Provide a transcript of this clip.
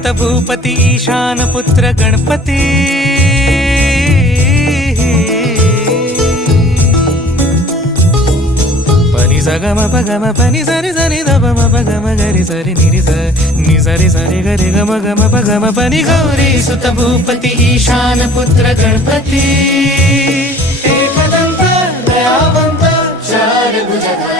सुत भूपती ईशान पुत्र गणपती पनि सगम पगम पनि सरि सरि ध म पगम गरि सरि नि सरि सरि गरि गम गम पगम पनि गौरी सुत भूपती ईशान पुत्र गणपती एकदंत दयावंत चार भुजधारी